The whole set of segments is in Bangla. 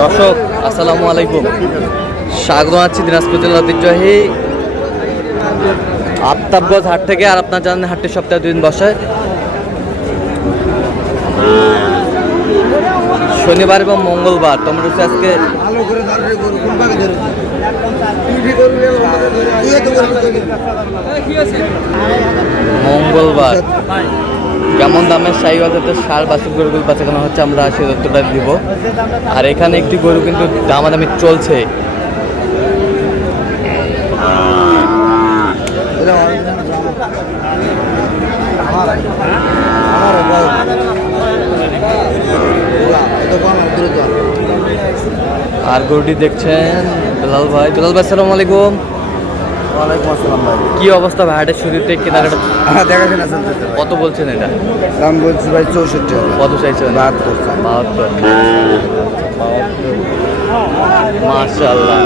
দর্শক আসসালামু আলাইকুম, স্বাগত আছি দিনাজপুর জেলার ঐতিহ্যবাহী আফতাবগঞ্জ হাট থেকে। আর আপনার জানেন হাটটি সপ্তাহে 2 দিন বসে, শনিবার এবং মঙ্গলবার। তোমরা হচ্ছে আজকে মঙ্গলবার কেমন দামের সাইওয়াল জাতের ষাঁড় বাছুর গরুগুলো বাঁচানো হচ্ছে, আমরা সেই তথ্যটা দিব। আর এখানে একটি গরু কিন্তু দামাদামি চলছে। আর গরুটি দেখছেন বেলাল ভাই। বেলাল ভাই আসসালামু আলাইকুম। ওয়ালাইকুম আসসালাম ভাই। কি অবস্থা ভাই হাটের শুরুতে কেনাকাটা? দেখাশোনা চলতেছে। কত বলছেন এটা? দাম বলছি ভাই 64। কত চাইছেন? 72। 72। মাশাআল্লাহ।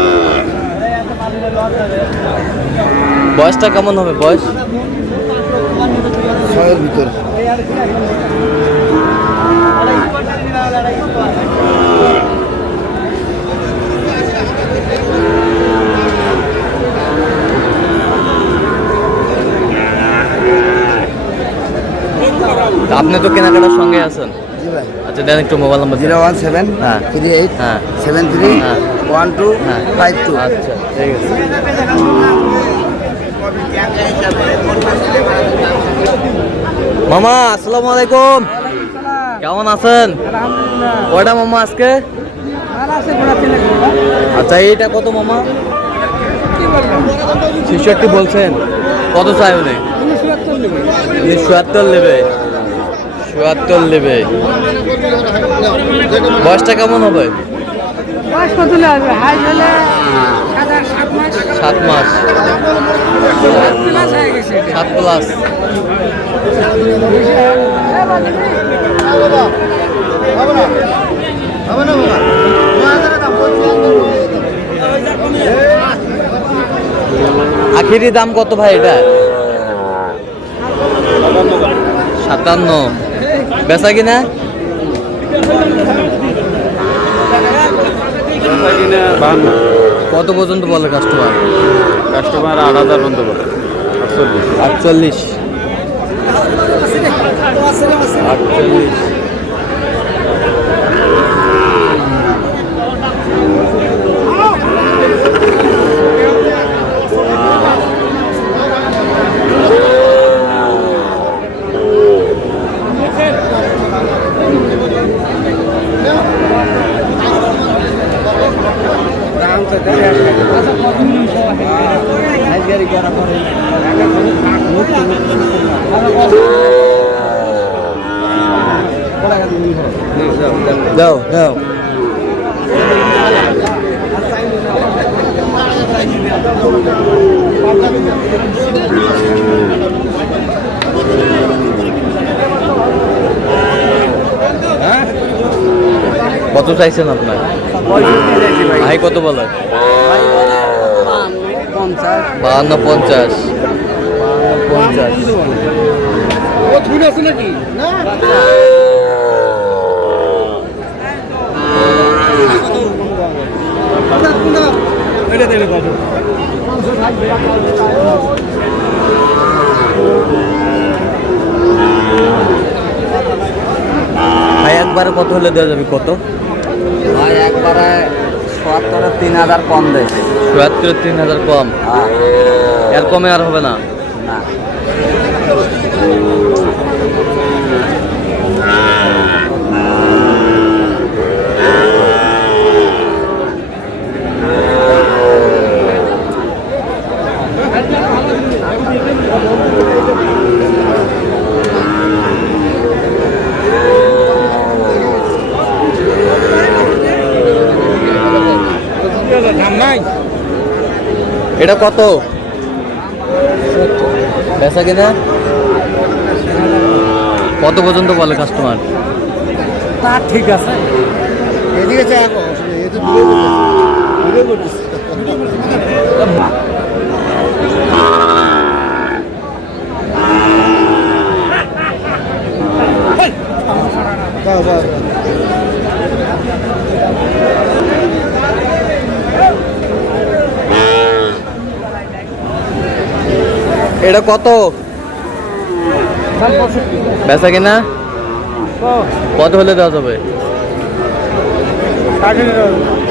বয়সটা কেমন হবে? বয়স 6-এর ভিতর। আপনি তো কেনাকাটার সঙ্গে আছেন। জি ভাই। আচ্ছা দেন একটু মোবাইল নাম্বার। 017 হ্যাঁ 38 হ্যাঁ 73 হ্যাঁ 12 হ্যাঁ 52। আচ্ছা ঠিক আছে। মামা আসসালামু আলাইকুম, কেমন আছেন? কয়টা মামা আজকে? আচ্ছা এইটা কত মামা? 66 বলছেন। কত চাই উনি? 77 নেবে। 77 নেবে। বয়সটা কেমন হবে? 7 মাস। 7 প্লাস। আখিরি দাম কত ভাই এটা? 57। বেচা কিনা? কত পর্যন্ত বলে কাস্টমার? 8,000 পর্যন্ত বলে। 48। 48। দাও দাও। কত চাইছেন আপনার? ভাই কত বলে? 52 50। 52 50। ভাই একবারে কত হলে দেওয়া যাবে? কত ভাই একবারে 77 3000 কম দেয়। 77 3000 কম? এর কমে আর হবে না? না। এটা কত বেচা কিনা? কত পর্যন্ত বলে কাস্টমার? তা ঠিক আছে। এদিকে চাই এখন এই তো ভিডিও করতেছে। দাও দাও। এটা কত বেচা কিনা কত হলে দেওয়া যাবে?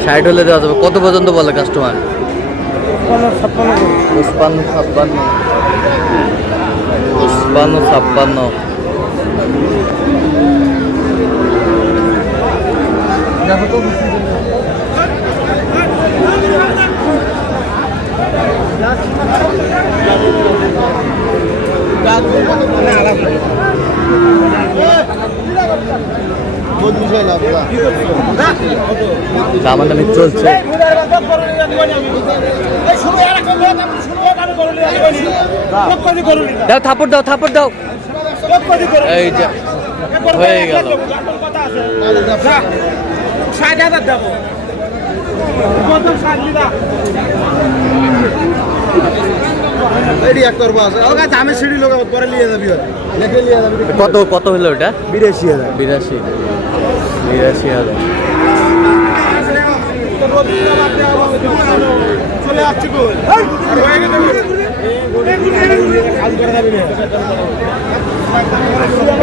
60 হলে দেওয়া যাবে। কত পর্যন্ত বলে কাস্টমার? 56 দামাদামি চলছে। দাও থাপড় দাও, থাপড় দাও। এই যে হয়ে গেল। কত কত হলো ওটা? 82,000।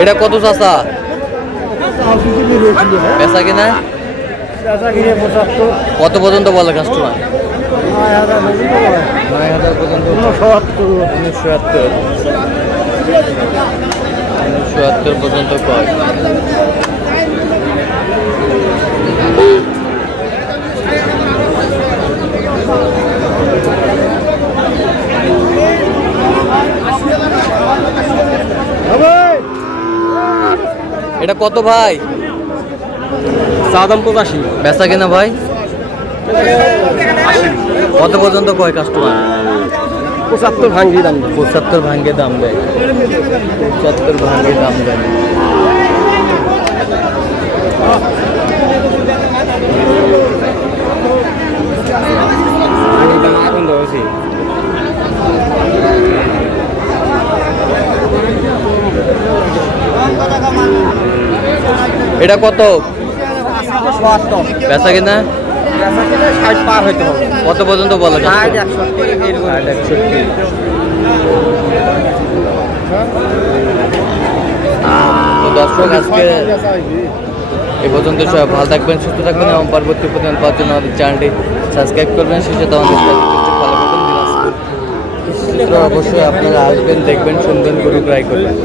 এটা কত চাচা বেচা কিনা? কত পর্যন্ত বলে কাস্টমার? 9,000 পর্যন্ত। 69 পর্যন্ত কয়। এটা কত ভাই? দাম 85। বেচা কিনা ভাই? কত পর্যন্ত কয় কাস্টমার? 75 ভাঙ্গি দাম। 75 ভাঙ্গে দাম দেয়। 75 ভাঙ্গে দাম দেয়। এটা কত বেচা কিনা? 60 পার হইতে হবে। কত পর্যন্ত বলে? 61। তো দর্শক আজকে এ পর্যন্ত সবাই ভালো থাকবেন, সুস্থ থাকবেন এবং পরবর্তী প্রতিদিন পাওয়ার জন্য আমাদের চ্যানেলটি সাবস্ক্রাইব করবেন। শেষে তো আমাদের ফলো করবেন। দিনাজপুর অবশ্যই আপনারা আসবেন, দেখবেন, শুনবেন, গরু ট্রাই করবেন।